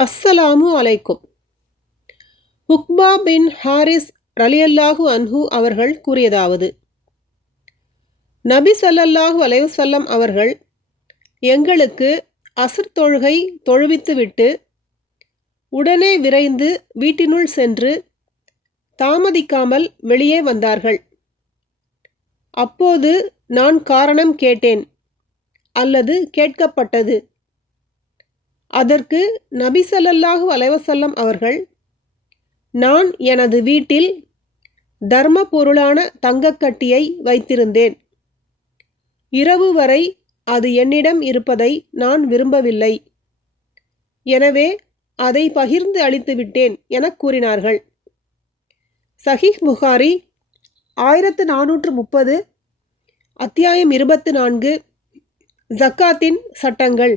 அஸ்ஸலாமு அலைக்கும். Uqba bin Harith ரலியல்லாஹு அன்ஹு அவர்கள் கூறியதாவது, நபி ஸல்லல்லாஹு அலைஹி வஸல்லம் அவர்கள் எங்களுக்கு அஸ்ர் தொழுகை தொழுவித்துவிட்டு உடனே விரைந்து வீட்டினுள் சென்று தாமதிக்காமல் வெளியே வந்தார்கள். அப்போது நான் காரணம் கேட்டேன் அல்லது கேட்கப்பட்டது. அதற்கு நபி ஸல்லல்லாஹு அலைஹி வஸல்லம் அவர்கள், நான் எனது வீட்டில் தர்ம பொருளான தங்கக்கட்டியை வைத்திருந்தேன். இரவு வரை அது என்னிடம் இருப்பதை நான் விரும்பவில்லை. எனவே அதை பகிர்ந்து அளித்துவிட்டேன் எனக் கூறினார்கள். சஹீஹ் புகாரி 1430, அத்தியாயம் 24, ஜக்காத்தின் சட்டங்கள்.